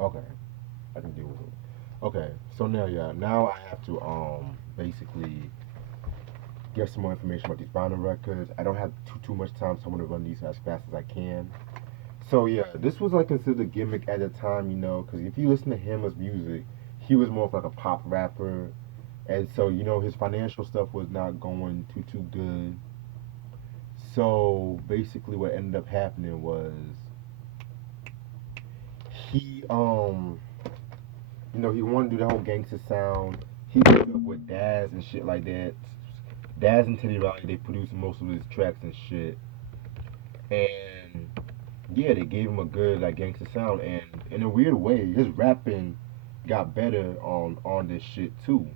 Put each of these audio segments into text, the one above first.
Okay, I can deal with it. Okay, so now yeah, now I have to basically get some more information about these vinyl records. I don't have too much time, so I'm gonna run these as fast as I can. So yeah, this was like considered a gimmick at the time, you know, because if you listen to him as music, he was more of like a pop rapper, and so you know his financial stuff was not going too good. So basically, what ended up happening was he you know he wanted to do the whole gangster sound. He hooked up with Daz and shit like that. Daz and Teddy Riley they produced most of his tracks and shit, and yeah, they gave him a good like gangster sound, and in a weird way, his rapping got better on this shit too.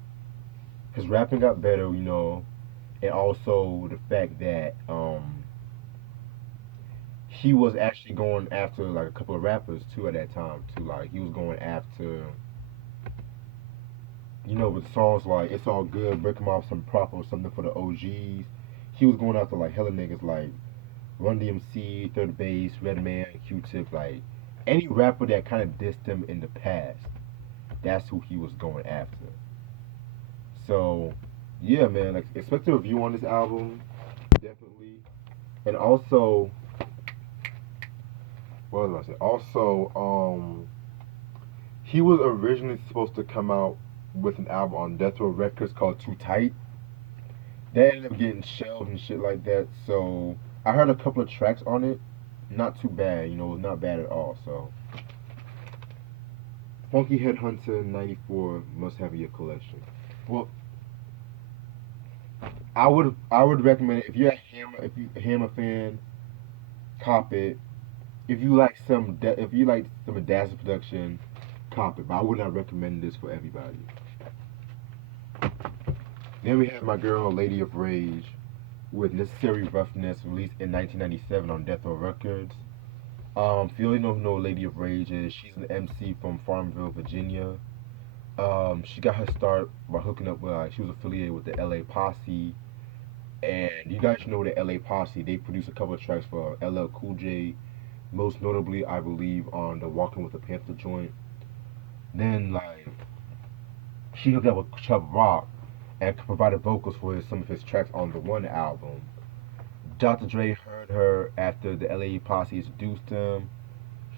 His rapping got better, you know, and also the fact that he was actually going after like a couple of rappers too at that time too. Like he was going after, you know, with songs like "It's All Good," "Break 'Em Off Some Proper" or something for the OGs. He was going after like hella niggas like Run DMC, Third Base, Redman, Q-Tip, like any rapper that kind of dissed him in the past. That's who he was going after. So, yeah, man, like expect a review on this album, definitely. And also, what was I say? Also, he was originally supposed to come out with an album on Death Row Records called Too Tight. That ended up getting shelved and shit like that. So I heard a couple of tracks on it. Not too bad, you know, not bad at all. So Funky Headhunter '94 must have in your collection. Well, I would recommend it if you're a Hammer fan, cop it. If you like if you like some of Dazzle's production, cop it. But I would not recommend this for everybody. Then we have my girl Lady of Rage with Necessary Roughness, released in 1997 on Death Row Records. If you only know who Lady of Rage is, she's an MC from Farmville, Virginia. She got her start by hooking up with, she was affiliated with the LA Posse. And you guys know the LA Posse, they produced a couple of tracks for LL Cool J, most notably, I believe, on the Walking with the Panther joint. Then, like, she hooked up with Chubb Rock and provided vocals for some of his tracks on the One album. Dr. Dre heard her after the LA Posse introduced him.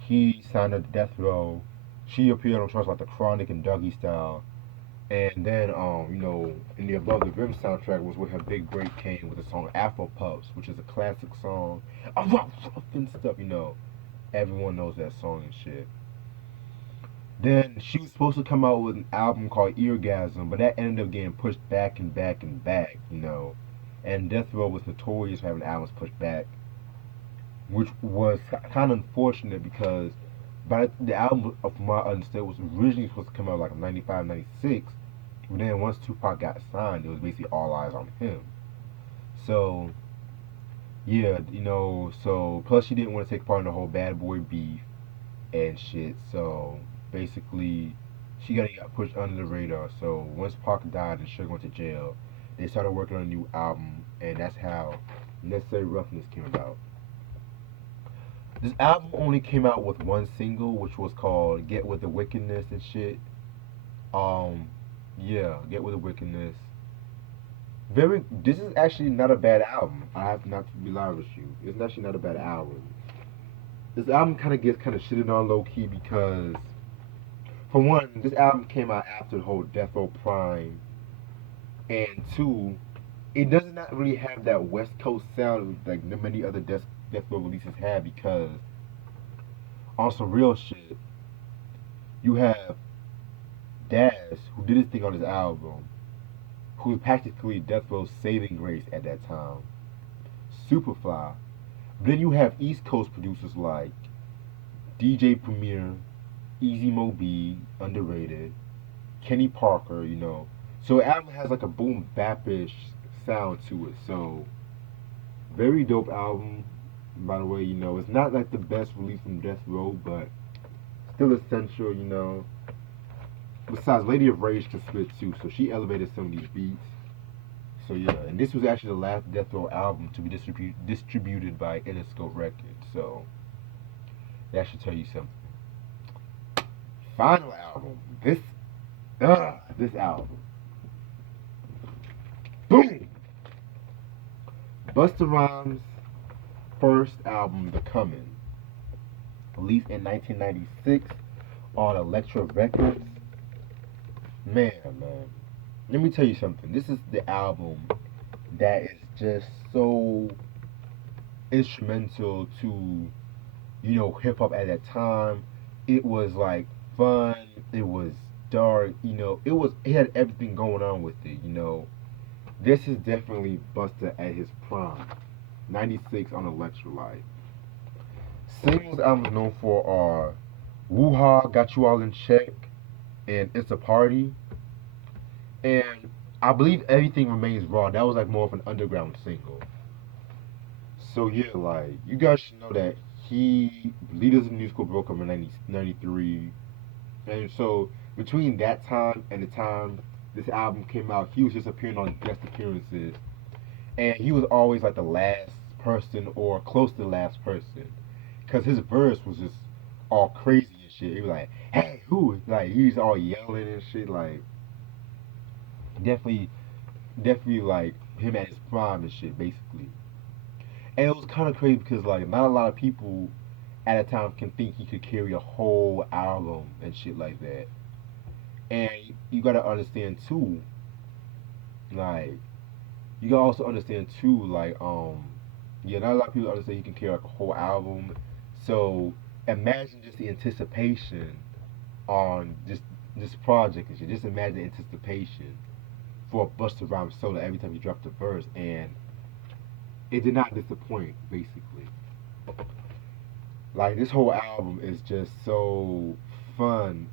He signed her to Death Row. She appeared on tracks like The Chronic and Doggy Style. And then, you know, in the Above the Rim soundtrack was where her big break came with the song Afro Puffs, which is a classic song. And stuff, you know. Everyone knows that song and shit. Then she was supposed to come out with an album called Eargasm, but that ended up getting pushed back and back and back, you know. And Death Row was notorious for having albums pushed back, which was kind of unfortunate because the album, of my understanding, was originally supposed to come out like 95, 96. But then once Tupac got signed, it was basically all eyes on him. So yeah, you know. So plus she didn't want to take part in the whole Bad Boy beef and shit. So basically, got pushed under the radar. So once Pac died and Suge went to jail, they started working on a new album, and that's how Necessary Roughness came about. This album only came out with one single, which was called "Get With the Wickedness" and shit. Um, yeah, "Get With the Wickedness." Very. This is actually not a bad album. I have not to be lying with you. It's actually not a bad album. This album kind of gets kind of shitted on low key because, for one, this album came out after the whole Death Row Prime, and two, it does not really have that West Coast sound like many other Death Row releases have because on some real shit, you have Daz who did his thing on his album, who was practically Death Row's saving grace at that time. Superfly. But then you have East Coast producers like DJ Premier, Easy Mo B, underrated, Kenny Parker, you know. So the album has like a boom bapish sound to it. So very dope album. By the way, you know, it's not like the best release from Death Row, but still essential, you know. Besides, Lady of Rage can spit too, so she elevated some of these beats. So yeah, and this was actually the last Death Row album to be distributed by Interscope Records. So that should tell you something. final album. This album. Boom! Busta Rhymes' first album, The Comin', released in 1996 on Elektra Records. Man. Let me tell you something. This is the album that is just so instrumental to, hip hop at that time. It was like fun, it was dark, it had everything going on with it. This is definitely Busta at his prime. 96 on Electrolyte. Singles I'm known for are Woo Ha, Got You All in Check, and It's a Party. And I believe Everything Remains Raw. That was like more of an underground single. So yeah, like you guys should know that Leaders of Musical broke up in 1993, and so between that time and the time this album came out, he was just appearing on guest appearances, and he was always like the last person or close to the last person, cause his verse was just all crazy and shit. He was like, "Hey, who?" Like he's all yelling and shit. Like definitely, definitely like him at his prime and shit, basically. And it was kind of crazy because like not a lot of people at a time can think he could carry a whole album and shit like that. And you gotta understand too, like you gotta also understand too, like yeah, not a lot of people understand you can carry like a whole album. So imagine just the anticipation on this project and shit. Just imagine the anticipation for Busta Rhymes solo every time he dropped a verse, and it did not disappoint. Basically, like this whole album is just so fun.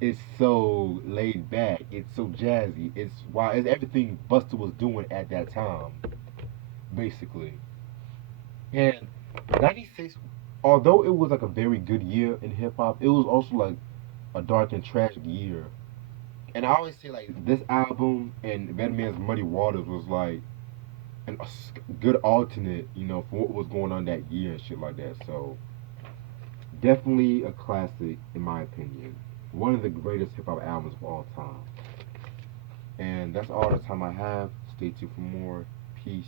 It's so laid back. It's so jazzy. It's everything Busta was doing at that time, basically. And '96, although it was like a very good year in hip hop, it was also like a dark and tragic year. And I always say like this album and Better Man's Muddy Waters was like good alternate, for what was going on that year and shit like that. So definitely a classic in my opinion. One of the greatest hip hop albums of all time. And that's all the time I have. Stay tuned for more. Peace.